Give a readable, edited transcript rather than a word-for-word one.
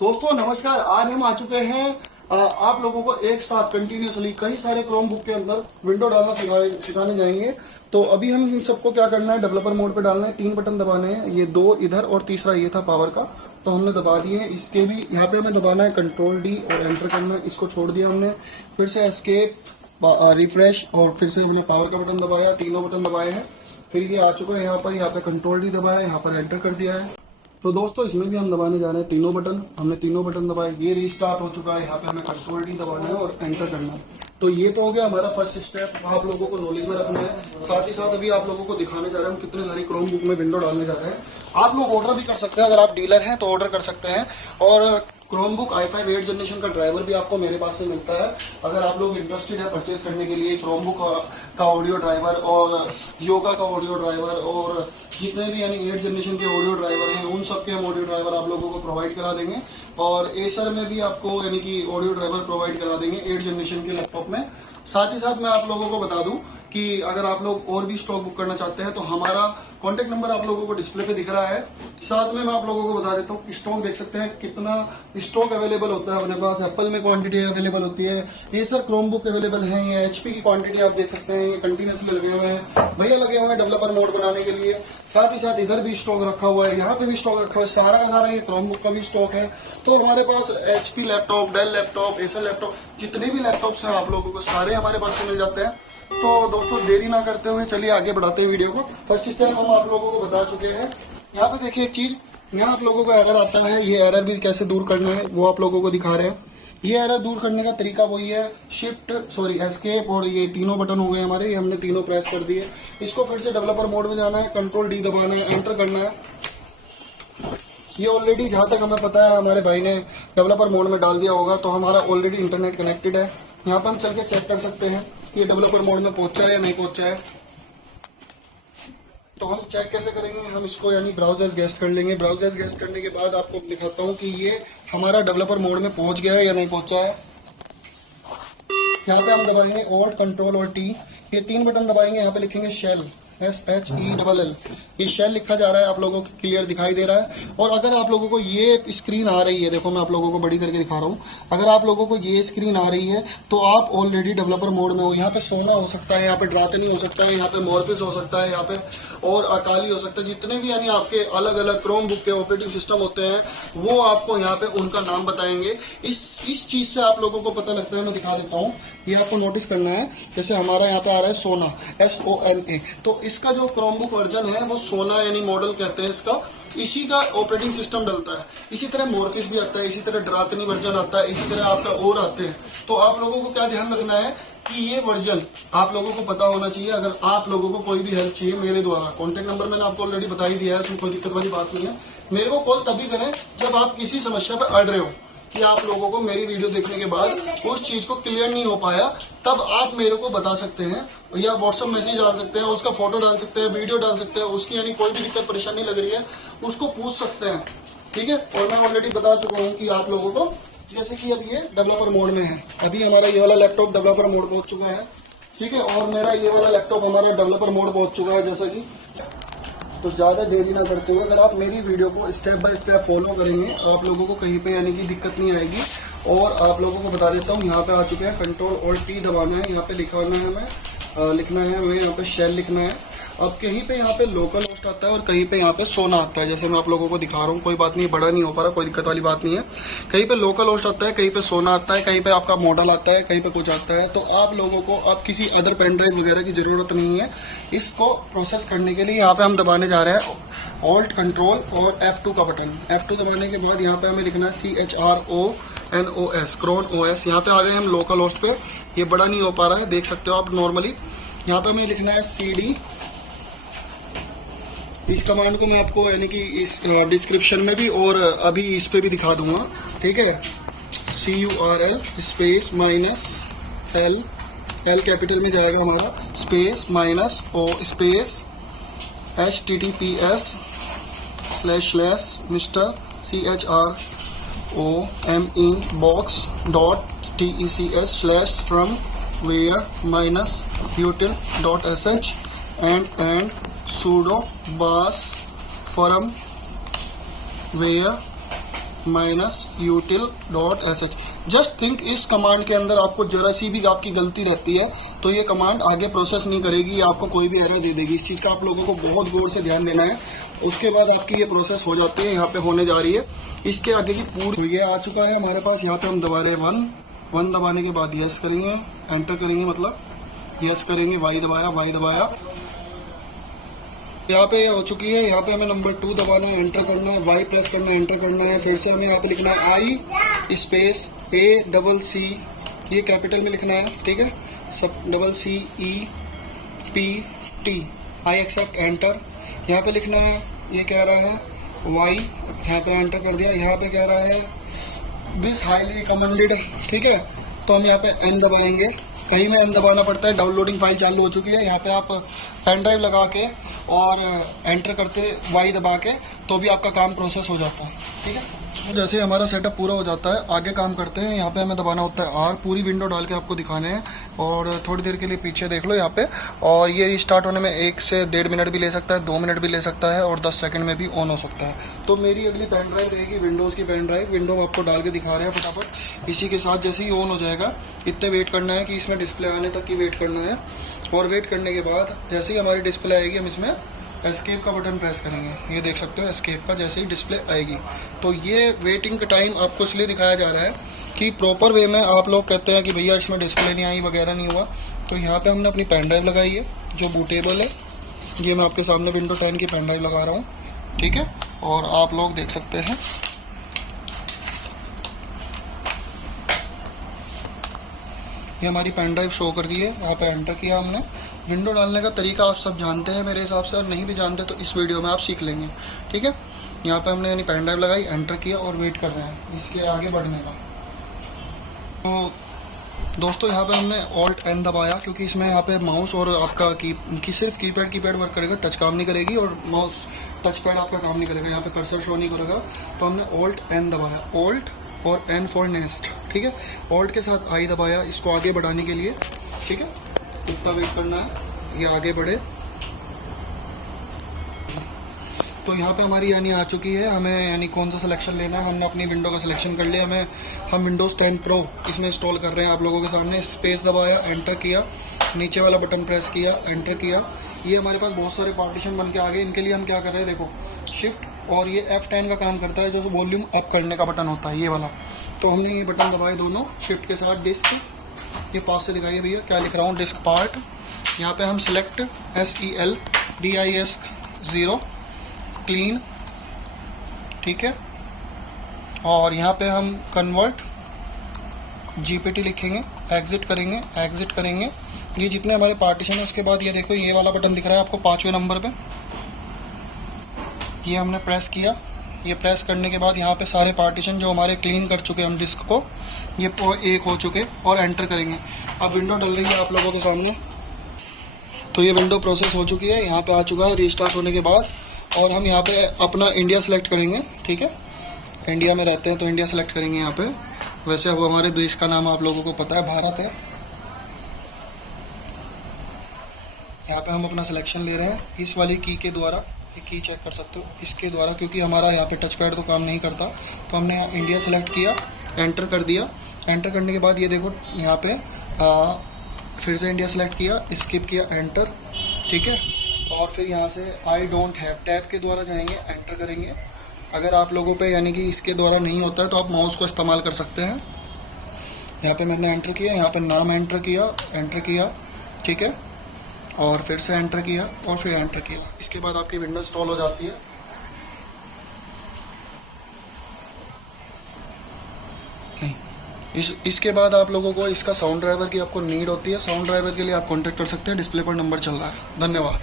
दोस्तों नमस्कार। आज हम आ चुके हैं आप लोगों को एक साथ कंटिन्यूसली कई सारे क्रोम बुक के अंदर विंडो डालना सिखाने जाएंगे। तो अभी हम इन सबको क्या करना है, डेवलपर मोड पे डालना है। 3 बटन दबाने हैं, ये 2 इधर और तीसरा ये था पावर का, तो हमने दबा दिए हैं। इसके भी यहाँ पे हमें दबाना है कंट्रोल डी और एंटर करना है। इसको छोड़ दिया हमने, फिर से एस्केप रिफ्रेश और फिर से हमने पावर का बटन दबाया, तीनों बटन दबाए हैं। फिर ये आ चुका है यहाँ पे कंट्रोल डी दबाया, यहाँ पर एंटर कर दिया है। तो दोस्तों इसमें भी हम दबाने जा रहे हैं तीनों बटन। हमने तीनों बटन दबाए, ये रीस्टार्ट हो चुका है। यहाँ पे हमें कंट्रोल डी दबाना है और एंटर करना है। तो ये तो हो गया हमारा फर्स्ट स्टेप, आप लोगों को नॉलेज में रखना है। साथ ही साथ अभी आप लोगों को दिखाने जा रहे हैं हम कितने सारी क्रोम बुक में विंडो डालने जा रहे हैं। आप लोग ऑर्डर भी कर सकते हैं, अगर आप डीलर हैं तो ऑर्डर कर सकते हैं। और क्रोम बुक i5 8 जनरेशन का ड्राइवर भी आपको मेरे पास से मिलता है। अगर आप लोग इंटरेस्टेड है परचेज करने के लिए क्रोम बुक का ऑडियो ड्राइवर और योगा का ऑडियो ड्राइवर और जितने भी यानी 8 जनरेशन के ऑडियो ड्राइवर हैं, उन सब के हम ऑडियो ड्राइवर आप लोगों को प्रोवाइड करा देंगे। और एसर में भी आपको यानी कि ऑडियो ड्राइवर प्रोवाइड करा देंगे 8 जनरेशन के लैपटॉप में। साथ ही साथ मैं आप लोगों को बता दूं कि अगर आप लोग और भी स्टॉक बुक करना चाहते हैं तो हमारा कॉन्टेक्ट नंबर आप लोगों को डिस्प्ले पे दिख रहा है। साथ में मैं आप लोगों को बता देता हूँ स्टॉक देख सकते हैं कितना स्टॉक अवेलेबल होता है अपने पास। एप्पल में क्वांटिटी अवेलेबल होती है, ये सर क्रोम बुक अवेलेबल है। ये एचपी की क्वांटिटी आप देख सकते हैं, ये कंटिन्यूसली लगे हुए हैं, भैया लगे हुए हैं डेवलपर मोड बनाने के लिए। साथ ही साथ इधर भी स्टॉक रखा हुआ है, यहाँ पे भी स्टॉक रखा हुआ है, सारा का सारा ये क्रोम बुक का भी स्टॉक है। तो हमारे पास HP laptop, Dell laptop, Acer laptop, जितने भी लैपटॉप्स हैं आप लोगों को सारे हमारे पास से मिल जाते हैं। तो दोस्तों देरी ना करते हुए चलिए आगे बढ़ाते हैं वीडियो को। फर्स्ट स्टेप हम आप लोगों को बता चुके हैं। यहाँ पे देखिए एक चीज, यहाँ आप लोगों को एरर आता है, ये एरर भी कैसे दूर करना है वो आप लोगों को दिखा रहे हैं। ये एरर दूर करने का तरीका वही है, एस्केप और ये तीनों बटन हो गए हमारे, ये हमने तीनों प्रेस कर दिए। इसको फिर से डेवलपर मोड में जाना है, कंट्रोल डी दबाना है, एंटर करना है। ये ऑलरेडी जहां तक हमें पता है हमारे भाई ने डेवलपर मोड में डाल दिया होगा, तो हमारा ऑलरेडी इंटरनेट कनेक्टेड है। यहाँ पर हम चल के चेक कर सकते हैं ये डेवलपर मोड में पहुंचा है या नहीं पहुंचा है। तो हम चेक कैसे करेंगे, हम इसको यानी ब्राउजर्स गेस्ट कर लेंगे। ब्राउजर्स गेस्ट करने के बाद आपको दिखाता हूँ कि ये हमारा डेवलपर मोड में पहुंच गया है या नहीं पहुंचा है। यहाँ पे हम दबाएंगे ऑल्ट कंट्रोल और टी, ये 3 बटन दबाएंगे। यहाँ पे लिखेंगे शेल, SHELL, ये शेल लिखा जा रहा है, आप लोगों को क्लियर दिखाई दे रहा है। और अगर आप लोगों को ये स्क्रीन आ रही है, देखो मैं आप लोगों को बड़ी करके दिखा रहा हूँ, अगर आप लोगों को ये स्क्रीन आ रही है तो आप ऑलरेडी डेवलपर मोड में हो। यहाँ पे सोना हो सकता है, यहाँ पे ड्रातनी हो सकता है, यहाँ पे मॉर्फिस हो सकता है, यहाँ पे और अकाली हो सकता है। जितने भी यानी आपके अलग अलग क्रोम बुक के ऑपरेटिंग सिस्टम होते हैं वो आपको यहाँ पे उनका नाम बताएंगे। इस चीज से आप लोगों को पता लगता है, मैं दिखा देता हूँ। ये आपको नोटिस करना है, जैसे हमारा यहाँ पे आ रहा है सोना, SONA, तो इसका जो क्रोम बुक वर्जन है वो सोना यानी मॉडल कहते हैं इसका, इसी का ऑपरेटिंग सिस्टम डलता है। इसी तरह मॉर्फिस भी आता है, इसी तरह ड्रातनी वर्जन आता है, इसी तरह आपका और आते हैं। तो आप लोगों को क्या ध्यान रखना है कि ये वर्जन आप लोगों को पता होना चाहिए। अगर आप लोगों को कोई भी हेल्प चाहिए मेरे द्वारा, कॉन्टेक्ट नंबर मैंने आपको ऑलरेडी बता ही दिया है, इसमें कोई दिक्कत वाली बात नहीं है। मेरे को कॉल तभी करें जब आप किसी समस्या पर अड़ रहे हो कि आप लोगों को मेरी वीडियो देखने के बाद उस चीज को क्लियर नहीं हो पाया, तब आप मेरे को बता सकते हैं या व्हाट्सएप मैसेज डाल सकते हैं, उसका फोटो डाल सकते हैं, वीडियो डाल सकते हैं, उसकी यानी कोई भी दिक्कत परेशानी लग रही है उसको पूछ सकते हैं, ठीक है। और मैं ऑलरेडी बता चुका हूँ कि आप लोगों को, जैसे कि अब ये डेवलपर मोड में है, अभी हमारा ये वाला लैपटॉप डेवलपर मोड पहुंच चुका है, ठीक है। और मेरा ये वाला लैपटॉप हमारा डेवलपर मोड पहुंच चुका है, जैसा कि। तो ज्यादा देरी ना करते हुए अगर आप मेरी वीडियो को स्टेप बाय स्टेप फॉलो करेंगे आप लोगों को कहीं पे यानी कि दिक्कत नहीं आएगी। और आप लोगों को बता देता हूँ, यहाँ पे आ चुके हैं, कंट्रोल और टी दबाना है, यहाँ पे लिखवाना है हमें, लिखना है हमें यहाँ पे शेल लिखना है। अब कहीं पे यहाँ पे लोकल होस्ट आता है और कहीं पे यहाँ पे सोना आता है, जैसे मैं आप लोगों को दिखा रहा हूँ। कोई बात नहीं, बड़ा नहीं हो पा रहा, कोई दिक्कत वाली बात नहीं है। कहीं पे लोकल होस्ट आता है, कहीं पे सोना आता है, कहीं पे आपका मॉडल आता है, कहीं पे कुछ आता है। तो आप लोगों को अब किसी अदर पेन ड्राइव वगैरह की जरूरत नहीं है। इसको प्रोसेस करने के लिए यहाँ पे हम दबाने जा रहे हैं ऑल्ट कंट्रोल और F2 का बटन। F2 दबाने के बाद यहाँ पे हमें लिखना है CHRONOS, क्रोन OS। यहाँ पे आ गए हम लोकल होस्ट पे, ये बड़ा नहीं हो पा रहा है, देख सकते हो आप नॉर्मली। यहाँ पे हमें लिखना है CD। इस कमांड को मैं आपको यानी कि इस डिस्क्रिप्शन में भी और अभी इस पे भी दिखा दूंगा, ठीक है। CURL space -L, L capital में जाएगा हमारा, space -O space HTTPS //Mr. CHROME box.tech/from/where -util.sh and sudo bas firmware -util.sh। Just think, इस कमांड के अंदर आपको जरा सी भी आपकी गलती रहती है तो ये कमांड आगे प्रोसेस नहीं करेगी, आपको कोई भी एरर दे देगी। इस चीज़ का आप लोगों को बहुत गौर से ध्यान देना है। उसके बाद आपकी ये प्रोसेस हो जाती है, यहाँ पे होने जा रही है। इसके आगे की पूरी ये आ चुका है हमारे पास। यहाँ पे हम दबा रहे हैं 1 दबाने के बाद यस करेंगे, एंटर करेंगे, मतलब यस करेंगे, वाई दबाया। यहाँ पे हो चुकी है। यहाँ पे हमें नंबर 2 दबाना है, एंटर करना है, वाई प्रेस करना है, एंटर करना है। फिर से हमें यहाँ पे लिखना है आई स्पेस ACC, ये कैपिटल में लिखना है, ठीक है, सब CCEPT, आई एक्सेप्ट, एंटर। यहाँ पे लिखना है, ये कह रहा है वाई, यहाँ पे एंटर कर दिया। यहाँ पे कह रहा है दिस हाईली रिकमेंडेड, ठीक है, तो हम यहाँ पे एन दबाएंगे। कहीं में एन दबाना पड़ता है। डाउनलोडिंग फाइल चालू हो चुकी है। यहाँ पे आप पेन ड्राइव लगा के और एंटर करते वाई दबा के तो भी आपका काम प्रोसेस हो जाता है, ठीक है। तो जैसे हमारा सेटअप पूरा हो जाता है, आगे काम करते हैं। यहाँ पे हमें दबाना होता है आर, पूरी विंडो डाल के आपको दिखाने हैं और थोड़ी देर के लिए पीछे देख लो यहाँ पे। और ये रिस्टार्ट होने में 1 से 1.5 मिनट भी ले सकता है, 2 मिनट भी ले सकता है और 10 सेकंड में भी ऑन हो सकता है। तो मेरी अगली पेन ड्राइव रहेगी विंडोज़ की पेन ड्राइव। विंडो आपको डाल के दिखा रहे हैं फटाफट। इसी के साथ जैसे ही ऑन हो जाएगा, इतने वेट करना है कि इसमें डिस्प्ले आने तक की वेट करना है। और वेट करने के बाद जैसे ही हमारी डिस्प्ले आएगी, हम इसमें एस्केप का बटन प्रेस करेंगे। ये देख सकते हो एस्केप का, जैसे ही डिस्प्ले आएगी। तो ये वेटिंग का टाइम आपको इसलिए दिखाया जा रहा है कि प्रॉपर वे में आप लोग कहते हैं कि भैया इसमें डिस्प्ले नहीं आई वगैरह नहीं हुआ। तो यहाँ पे हमने अपनी पेन ड्राइव लगाई है जो बूटेबल है। ये मैं आपके सामने विंडो 10 की पेन ड्राइव लगा रहा हूँ, ठीक है, और आप लोग देख सकते हैं ये हमारी पेन ड्राइव शो कर दी है। यहाँ पे एंटर किया हमने। विंडो डालने का तरीका आप सब जानते हैं मेरे हिसाब से, और नहीं भी जानते तो इस वीडियो में आप सीख लेंगे, ठीक है। यहाँ पे हमने यानी पेन ड्राइव लगाई, एंटर किया और वेट कर रहे हैं इसके आगे बढ़ने का। तो दोस्तों यहाँ पे हमने Alt N दबाया क्योंकि इसमें यहाँ पे माउस और आपका सिर्फ कीपैड वर्क करेगा, टच काम नहीं करेगी, और माउस टच पैड आपका काम नहीं करेगा, यहाँ पे कर्सर शो नहीं करेगा। तो हमने Alt N दबाया, Alt और N फॉर नेक्स्ट, ठीक है। Alt के साथ आई दबाया इसको आगे बढ़ाने के लिए, ठीक है। इतना वेट करना है ये आगे बढ़े। तो यहाँ पे हमारी यानी आ चुकी है। हमें यानी कौन सा सिलेक्शन लेना है, हमने अपनी विंडो का सिलेक्शन कर लिया। हम विंडोज़ 10 प्रो इसमें इंस्टॉल कर रहे हैं आप लोगों के सामने। स्पेस दबाया, एंटर किया, नीचे वाला बटन प्रेस किया, एंटर किया। ये हमारे पास बहुत सारे पार्टीशन बन के आ गए। इनके लिए हम क्या कर रहे हैं, देखो शिफ्ट और ये F10 का काम करता है, जो वॉल्यूम अप करने का बटन होता है ये वाला। तो हमने ये बटन दबाए दोनों, शिफ्ट के साथ डिस्क, ये पास से दिखाइए भैया क्या लिख रहा हूँ, डिस्क पार्ट। यहाँ पे हम सिलेक्ट SELDIS0 क्लीन, ठीक है। और यहाँ पे हम कन्वर्ट GPT लिखेंगे, एग्जिट करेंगे। ये जितने हमारे पार्टीशन है उसके बाद ये देखो ये वाला बटन दिख रहा है आपको 5वें नंबर पे, ये हमने प्रेस किया। ये प्रेस करने के बाद यहाँ पे सारे पार्टीशन जो हमारे क्लीन कर चुके हम डिस्क को, ये एक हो चुके, और एंटर करेंगे। अब विंडो डल रही है आप लोगों के सामने। तो ये विंडो प्रोसेस हो चुकी है, यहाँ पे आ चुका है रिस्टार्ट होने के बाद। और हम यहाँ पे अपना इंडिया सेलेक्ट करेंगे, ठीक है। इंडिया में रहते हैं तो इंडिया सेलेक्ट करेंगे यहाँ पे। वैसे अब हमारे देश का नाम आप लोगों को पता है, भारत है। यहाँ पे हम अपना सिलेक्शन ले रहे हैं इस वाली की के द्वारा। ये की चेक कर सकते हो इसके द्वारा, क्योंकि हमारा यहाँ पे टच पैड तो काम नहीं करता। तो हमने यहाँ इंडिया सेलेक्ट किया, एंटर कर दिया। एंटर करने के बाद ये देखो यहाँ पे फिर से इंडिया सेलेक्ट किया, स्किप किया, एंटर, ठीक है। और फिर यहाँ से आई डोंट हैव टैब के द्वारा जाएंगे, एंटर करेंगे। अगर आप लोगों पे यानी कि इसके द्वारा नहीं होता है तो आप माउस को इस्तेमाल कर सकते हैं। यहाँ पे मैंने एंटर किया, यहाँ पे नाम एंटर किया, ठीक है। और फिर से एंटर किया और फिर एंटर किया। इसके बाद आपकी विंडो इंस्टॉल हो जाती है। इसके बाद आप लोगों को इसका साउंड ड्राइवर की आपको नीड होती है। साउंड ड्राइवर के लिए आप कांटेक्ट कर सकते हैं, डिस्प्ले पर नंबर चल रहा है। धन्यवाद।